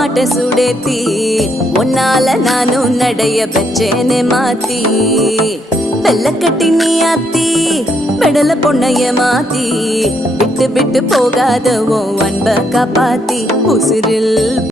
மாட்ட சுடேத்தி உன்னால நானும் நடைய பெச்சேனே மாத்தி வெள்ள கட்டி நீ ஆத்தி பெடல பொண்ணைய மாத்தி விட்டு விட்டு போகாத உன் அன்ப காப்பாத்தி உசிரில்